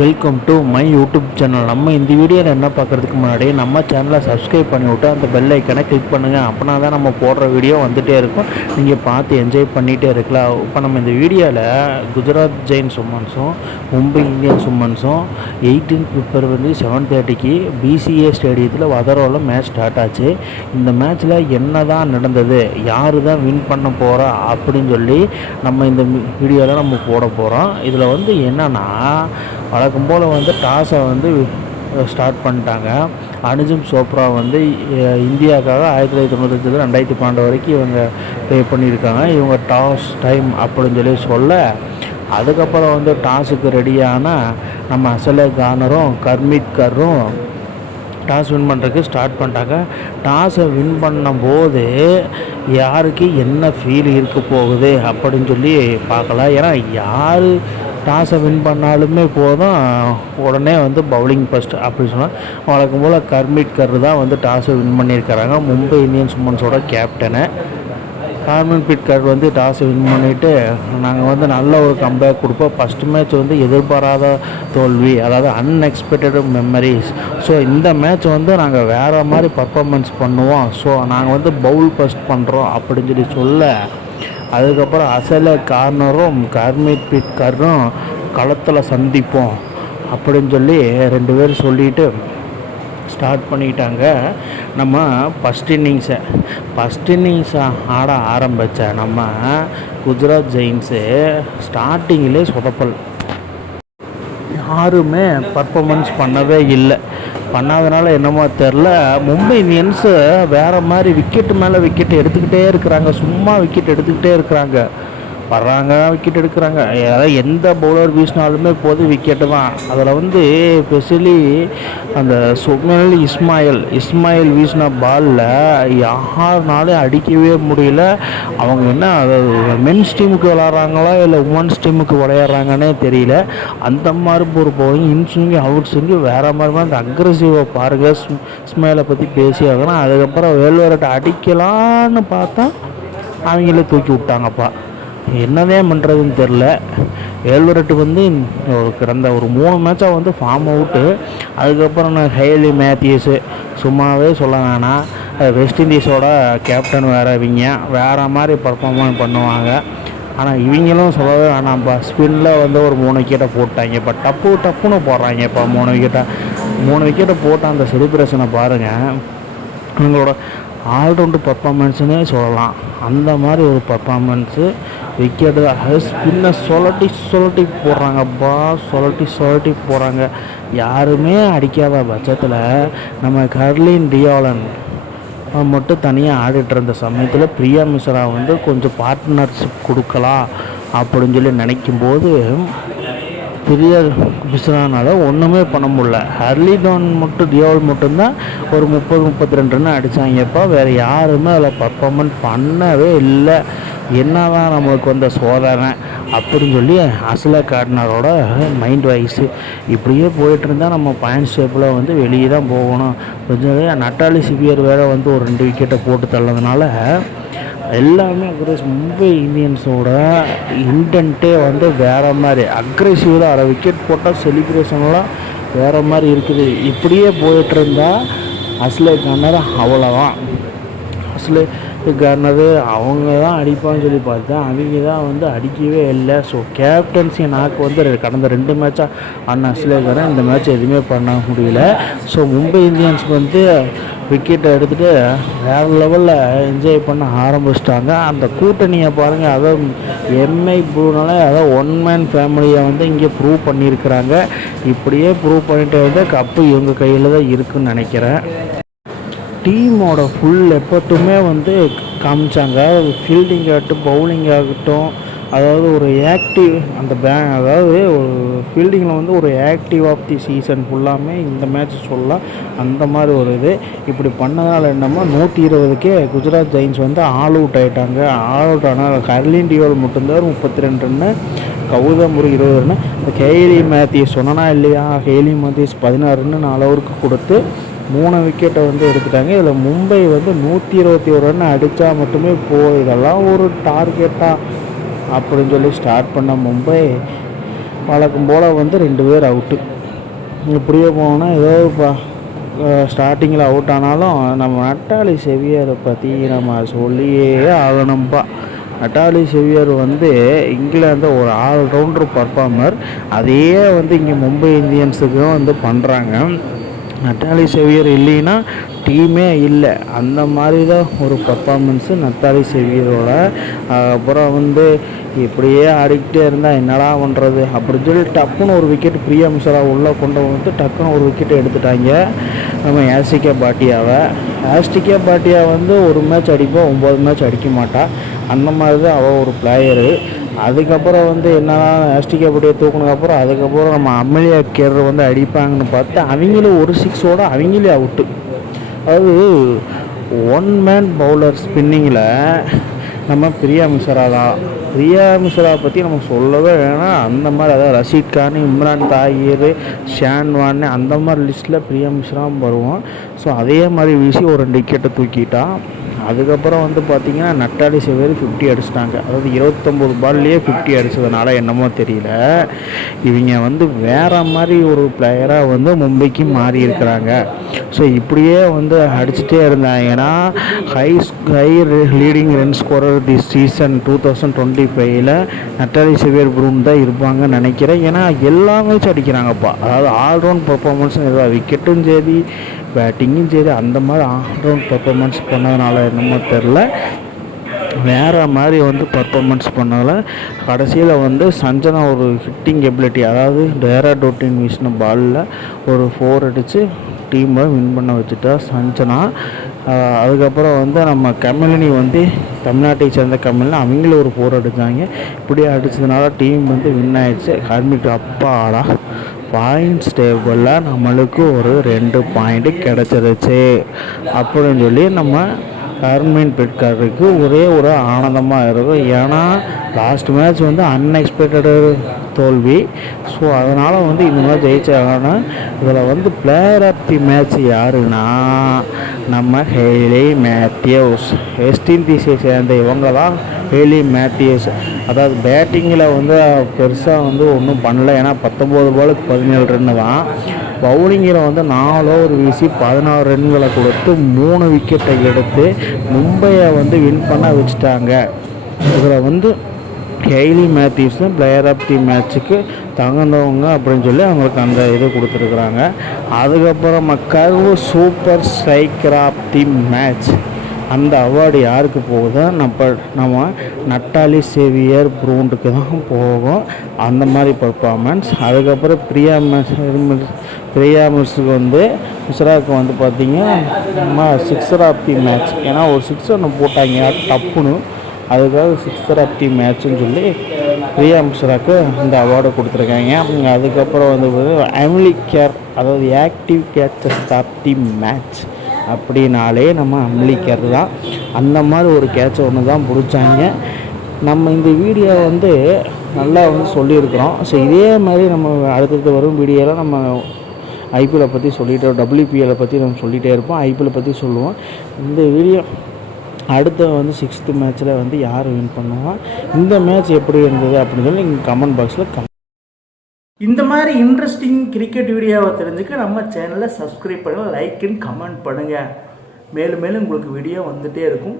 Welcome to my YouTube channel. நம்ம இந்த வீடியோவில் என்ன பார்க்குறதுக்கு முன்னாடி நம்ம சேனலை சப்ஸ்கிரைப் பண்ணிவிட்டு அந்த பெல் ஐக்கனை கிளிக் பண்ணுங்கள். அப்படின்னா தான் நம்ம போடுற வீடியோ வந்துகிட்டே இருக்கும், நீங்கள் பார்த்து என்ஜாய் பண்ணிகிட்டே இருக்கலாம். இப்போ நம்ம இந்த வீடியோவில் குஜராத் ஜெயின்ஸ் உமன்ஸும் மும்பை இந்தியன்ஸ் உமன்ஸும் 18 பிப்ரவரி 7:30 பிசிஏ ஸ்டேடியத்தில் வதரோவில் மேட்ச் ஸ்டார்ட் ஆச்சு. இந்த மேட்ச்சில் என்ன தான் நடந்தது, யார் தான் வின் பண்ண போகிறா அப்படின்னு சொல்லி நம்ம இந்த வீடியோவில் நம்ம போட போகிறோம். இதில் என்னென்னா, வழக்கம் போல் டாஸை ஸ்டார்ட் பண்ணிட்டாங்க. அனுஜும் சோப்ரா இந்தியாவுக்காக 1995 2012 வரைக்கும் இவங்க ப்ளே பண்ணியிருக்காங்க. இவங்க டாஸ் டைம் அப்படின்னு சொல்ல, அதுக்கப்புறம் டாஸுக்கு ரெடியான நம்ம அசலே கார்னரும் கர்மீத் கரும் டாஸ் வின் பண்ணுறதுக்கு ஸ்டார்ட் பண்ணிட்டாங்க. டாஸை வின் பண்ணும்போது யாருக்கு என்ன ஃபீல் இருக்க போகுது அப்படின்னு சொல்லி பார்க்கலாம். ஏன்னா யார் டாஸை வின் பண்ணாலுமே போதும், உடனே பவுலிங் ஃபஸ்ட் அப்படின்னு சொன்னால் வழக்கம் போல் கர்மீத் கர் தான் டாஸை வின் பண்ணியிருக்கிறாங்க. மும்பை இந்தியன்ஸ் உமன்ஸோட கேப்டனு கர்மீத் கர் டாஸை வின் பண்ணிவிட்டு, நாங்கள் நல்ல ஒரு கம்பேக் கொடுப்போம். ஃபஸ்ட்டு மேட்ச் எதிர்பாராத தோல்வி, அதாவது அன்எக்ஸ்பெக்டட் மெமரிஸ். ஸோ இந்த மேட்ச் நாங்கள் வேறு மாதிரி பர்ஃபார்மன்ஸ் பண்ணுவோம். ஸோ நாங்கள் பவுல் ஃபஸ்ட் பண்ணுறோம் அப்படின்னு சொல்ல, அதுக்கப்புறம் அசலே கார்னரும் கர்மீத் கரும் களத்தில் சந்திப்போம் அப்படின்னு சொல்லி 2 பேர் சொல்லிவிட்டு ஸ்டார்ட் பண்ணிட்டாங்க. நம்ம ஃபஸ்ட் இன்னிங்ஸை ஆட ஆரம்பித்த நம்ம குஜராத் ஜெயின்ஸு ஸ்டார்டிங்கிலே சொதப்பல், யாருமே பர்ஃபார்மன்ஸ் பண்ணவே இல்லை. பண்ணாதனால என்னமோ தெரில, மும்பை இந்தியன்ஸு வேறு மாதிரி விக்கெட்டு மேலே விக்கெட் எடுத்துக்கிட்டே இருக்கிறாங்க. சும்மா விக்கெட் எடுத்துக்கிட்டே இருக்கிறாங்க, வர்றாங்க விக்கெட் எடுக்கிறாங்க. அதாவது எந்த பவுலர் வீசினாலுமே போது விக்கெட்டு தான். அதில் ஸ்பெஷலி அந்த சுமல் இஸ்மாயில் வீசின பாலில் யாருனாலும் அடிக்கவே முடியல. அவங்க என்ன மென்ஸ் டீமுக்கு விளாட்றாங்களா இல்லை உமன்ஸ் டீமுக்கு விளையாடுறாங்கன்னே தெரியல. அந்த மாதிரி ஒரு போய் இன்ஸ்விங்கு அவுட் ஸ்விங்கு வேறு மாதிரி அந்த அக்ரெசிவாக பாருங்கள். இஸ்மாயிலை பற்றி பேசி ஆகணும். அதுக்கப்புறம் வேல்வரட்டை அடிக்கலான்னு பார்த்தா அவங்களே தூக்கி விட்டாங்கப்பா. என்னதே பண்ணுறதுன்னு தெரில. வேல்வரட்டு கடந்த ஒரு 3 மேட்சாக ஃபார்ம் அவுட்டு. அதுக்கப்புறம் ஹேலி மேத்யூஸு சும்மாவே சொல்ல வேணாம், வெஸ்ட் இண்டீஸோட கேப்டன் இவங்க வேறு மாதிரி பர்ஃபார்மன்ஸ் பண்ணுவாங்க. ஆனால் இவங்களும் சொல்லவே வேணாம்ப்பா. ஸ்பின்னில் ஒரு 3 விக்கெட்டை போட்டாங்க. இப்போ டப்புன்னு போடுறாங்க. இப்போ 3 விக்கெட்டை போட்ட அந்த செலிப்ரேஷனை பாருங்கள். இவங்களோட ஆல்ரவுண்டு பர்ஃபார்மன்ஸுன்னே சொல்லலாம். அந்த மாதிரி ஒரு பர்ஃபார்மன்ஸு. விக்கெட்டு ஸ்பின்னை சொல்லட்டி போடுறாங்கப்பா, சொல்லட்டி போடுறாங்க. யாருமே அடிக்காத பட்சத்தில் நம்ம கர்லின் டியாலன் மட்டும் தனியாக ஆடிட்டு இருந்த சமயத்தில் பிரியா மிஸ்ரா கொஞ்சம் பார்ட்னர்ஷிப் கொடுக்கலாம் அப்படின்னு சொல்லி நினைக்கும்போது பிரியா மிஸ்ரானால் ஒன்றுமே பண்ண முடியல. ஹர்லிடோன் டியால் மட்டும்தான் ஒரு 30-32 ரன் அடித்தாங்கப்பா. வேறு யாருமே அதில் பர்ஃபார்மன்ஸ் பண்ணவே இல்லை. என்னதான் நம்மளுக்கு சோதனை அப்படின்னு சொல்லி அசலே கார்னரோட மைண்ட் வாய்ஸு இப்படியே போயிட்டு இருந்தால் நம்ம பாயிண்ட் ஷேப்பில் வெளியே தான் போகணும். கொஞ்சம் நட்டாலி சிவியர் வேறு ஒரு 2 விக்கெட்டை போட்டு தள்ளதுனால எல்லாமே மும்பை இந்தியன்ஸோட இன்டென்ட்டே வேறு மாதிரி அக்ரெசிவ் தான். 1/2 விக்கெட் போட்டால் செலிப்ரேஷன்லாம் வேறு மாதிரி இருக்குது. இப்படியே போயிட்டு இருந்தால் அஸ்லே கார்னர் அவ்வளோதான். அஸ்லே கார்னர் அவங்க தான் அடிப்பான்னு சொல்லி பார்த்தா அவங்க தான் அடிக்கவே இல்லை. ஸோ கேப்டன்சி நாக்கு கடந்த 2 மேட்சாக அண்ணா அஸ்லே கார்னர் இந்த மேட்ச் எதுவுமே பண்ண முடியல. ஸோ மும்பை இந்தியன்ஸ் விக்கெட்டை எடுத்துகிட்டு வேறு லெவலில் என்ஜாய் பண்ண ஆரம்பிச்சிட்டாங்க. அந்த கூட்டணியை பாருங்கள், அதாவது எம்ஐ ப்ளூனால அதாவது 1 மேன் ஃபேமிலியை இங்கே ப்ரூவ் பண்ணியிருக்கிறாங்க. இப்படியே ப்ரூவ் பண்ணிட்டு கப்பு இவங்க கையில் தான் இருக்குதுன்னு நினைக்கிறேன். டீமோட ஃபுல் எஃபர்ட்டுமே காமிச்சாங்க. ஃபீல்டிங் ஆகட்டும், பவுலிங் ஆகட்டும், அதாவது ஒரு ஆக்டிவ் அந்த அதாவது ஒரு ஃபீல்டிங்கில் ஒரு ஆக்டிவ் ஆஃப் தி சீசன் ஃபுல்லாமே இந்த மேட்ச் சொல்லலாம். அந்த மாதிரி ஒரு இது இப்படி பண்ணதால் என்னமோ 120க்கே குஜராத் ஜெயின்ஸ் ஆல் அவுட் ஆகிட்டாங்க. ஆல் அவுட் ஆனால் கர்லின் டியால் மட்டும்தான் 32 ரன்னு, கௌதம் 20 ரன்னு. இந்த ஹேலி மேத்யூஸ் சொன்னா இல்லையா, ஹேலி மேத்யூஸ் 16 ரன்னு 4 ஓவருக்கு கொடுத்து 3 விக்கெட்டை எடுத்துட்டாங்க. இதில் மும்பை 121 ரன் அடித்தா மட்டுமே இதெல்லாம் ஒரு டார்கெட்டாக அப்படின்னு சொல்லி ஸ்டார்ட் பண்ண மும்பை வழக்கம் போல் வந்து 2 பேர் அவுட்டு. இப்படியே போனால் ஏதோ ஸ்டார்டிங்கில் அவுட் ஆனாலும் நம்ம நட்டாலி செவியரை பற்றி நம்ம சொல்லியே ஆகணும்ப்பா. நட்டாலி செவியர் வந்து இங்கிலாந்து ஒரு ஆல்ரவுண்டர் பர்ஃபார்மர். அதையே வந்து இங்கே மும்பை இந்தியன்ஸுக்கும் வந்து பண்ணுறாங்க. நட்டாலி செவியர் இல்லைன்னா டீமே இல்லை. அந்த மாதிரி தான் ஒரு பர்ஃபார்மன்ஸு நட்டாலி செவியரோட. அப்புறம் வந்து இப்படியே ஆடிக்கிட்டே இருந்தால் என்னடா பண்ணுறது அப்படின்னு சொல்லி டப்புன்னு ஒரு விக்கெட் பிரியா மிஸ்ரா உள்ளே கொண்டு வந்து டக்குன்னு ஒரு விக்கெட் எடுத்துட்டாங்க நம்ம ஆஸ்டிகே பாட்டியாவை. ஆஸ்டிகே பாட்டியா வந்து ஒரு மேட்ச் அடிப்போம், 9 மேட்ச் அடிக்க மாட்டா. அந்த மாதிரி தான் அவள் ஒரு பிளேயரு. அதுக்கப்புறம் வந்து என்னன்னா ஆஸ்டிகே பாட்டியை தூக்குனதுக்கப்புறம் அதுக்கப்புறம் நம்ம அமலியா கேர் வந்து அடிப்பாங்கன்னு பார்த்து அவங்களும் ஒரு 6ஓட அவங்களே அவுட்டு. அதாவது 1 மேன் பவுலர் ஸ்பின்னிங்கில் நம்ம பிரியா மிஸ்ரா தான். பிரியா மிஸ்ரா பற்றி நம்ம சொல்லவே வேணாம். அந்த மாதிரி அதாவது ரஷீத் கான், இம்ரான் தாஹிர், ஷான்வான் அந்த மாதிரி லிஸ்ட்டில் பிரியா மிஸ்ராவும் வருவோம். ஸோ அதே மாதிரி வீசி ஒரு 2 விக்கெட்டை தூக்கிட்டான். அதுக்கப்புறம் வந்து பார்த்திங்கன்னா நட்டாலி செவியர் 50 அடிச்சிட்டாங்க. அதாவது 29 பால்லையே 50 அடித்ததுனால என்னமோ தெரியல, இவங்க வந்து வேறு மாதிரி ஒரு பிளேயராக வந்து மும்பைக்கு மாறி இருக்கிறாங்க. ஸோ இப்படியே வந்து அடிச்சுட்டே இருந்தாங்கன்னா high leading run scorer this season 2025 Natalie Sciver Brunt தான் இருப்பாங்கன்னு நினைக்கிறேன். ஏன்னா எல்லா மேட்ச் அடிக்கிறாங்கப்பா. அதாவது ஆல்ரவுண்ட் பர்ஃபார்மன்ஸும் எதாவது விக்கெட்டும் சரி பேட்டிங்கும் சரி அந்த மாதிரி ஆல்ரவுண்ட் பர்ஃபார்மன்ஸ் பண்ணதுனால என்னமோ தெரில, வேறு மாதிரி வந்து பர்ஃபார்மன்ஸ் பண்ணதில் கடைசியில் வந்து சஞ்சனா ஒரு ஹிட்டிங் எபிலிட்டி, அதாவது டேராடோட்டின் வீசின பாலில் ஒரு 4 அடித்து டீமை வின் பண்ண வச்சுட்டா சஞ்சனா. அதுக்கப்புறம் வந்து நம்ம கமலினி வந்து தமிழ்நாட்டை சேர்ந்த கமலினி அவங்களும் ஒரு 4 அடித்தாங்க. இப்படி அடித்ததுனால டீம் வந்து வின் ஆகிடுச்சு. ஹர்மிட் அப்பாடா பாயிண்ட்ஸ் டேபிளில் நம்மளுக்கு ஒரு 2 பாயிண்ட்டு கிடச்சிருச்சு அப்படின்னு சொல்லி நம்ம ஹர்மன் பெட்காருக்கு ஒரே ஒரு ஆனந்தமாக இருக்கும். ஏன்னா லாஸ்ட் மேட்ச் வந்து அன்எக்ஸ்பெக்டடு தோல்வி. ஸோ அதனால் வந்து இந்த மாதிரி ஜெயிச்சாங்கன்னா இதில் வந்து பிளேயர் ஆஃப் தி மேட்ச் யாருன்னா நம்ம ஹெய்லி மேத்யூஸ். வெஸ்ட் இண்டீஸை சேர்ந்த இவங்க தான் ஹெய்லி மேத்யூஸ். அதாவது பேட்டிங்கில் வந்து பெருசாக வந்து ஒன்றும் பண்ணல. ஏன்னா 19 பாலுக்கு 17 ரன்னு தான். பவுலிங்கில் வந்து 4 ஓவர் வீசி 16 ரன்களை கொடுத்து 3 விக்கெட்டை எடுத்து மும்பையை வந்து வின் பண்ண வச்சுட்டாங்க. இதில் வந்து ஹெய்லி மேத்யூஸ் தான் பிளேயர் ஆஃப் தி மேட்ச்சுக்கு தகுந்தவங்க அப்படின்னு சொல்லி அவங்களுக்கு அந்த இது கொடுத்துருக்குறாங்க. அதுக்கப்புறம் curve super striker of the match அந்த அவார்டு யாருக்கு போகுதோ நம்ம நட்டாலி செவியர் ப்ரூனுக்கு தான் போகும். அந்த மாதிரி பர்ஃபார்மன்ஸ். அதுக்கப்புறம் பிரியா மிஸ்ருக்கு வந்து மிஸ்ராவுக்கு வந்து பார்த்திங்கன்னா நம்ம 6 ஆஃப் தி மேட்ச். ஏன்னா ஒரு 6 ஒன்று போட்டாங்க டப்புன்னு, அதுக்காக 6 ஆஃப் தி மேட்ச்னு சொல்லி பிரியா மிஸ்ராவுக்கு இந்த அவார்டை கொடுத்துருக்காங்க. அதுக்கப்புறம் வந்து எமிலி கேர், அதாவது active catches of the match அப்படின்னாலே நம்ம அம்லிக்கர் தான். அந்த மாதிரி ஒரு கேட்சை ஒன்று தான் பிடிச்சாங்க. நம்ம இந்த வீடியோ வந்து நல்லா வந்து சொல்லியிருக்கிறோம். ஸோ இதே மாதிரி நம்ம அடுத்தடுத்து வரும் வீடியோவில் நம்ம ஐபிஎல்லை பற்றி சொல்லிகிட்டே, WPL பற்றி நம்ம சொல்லிகிட்டே இருப்போம், ஐபிஎல்லை பற்றி சொல்லுவோம். இந்த வீடியோ அடுத்த வந்து 6th மேட்ச்சில் வந்து யார் வின் பண்ணுவான், இந்த மேட்ச் எப்படி இருந்தது அப்படின்னு சொல்லி நீங்கள் கமெண்ட் பாக்ஸில் இந்த மாதிரி இன்ட்ரெஸ்டிங் கிரிக்கெட் வீடியோவை தெரிஞ்சுக்க நம்ம சேனலை சப்ஸ்கிரைப் பண்ணுங்கள், லைக் அண்ட் கமெண்ட் பண்ணுங்கள். மேலும் மேலும் உங்களுக்கு வீடியோ வந்துகிட்டே இருக்கும்.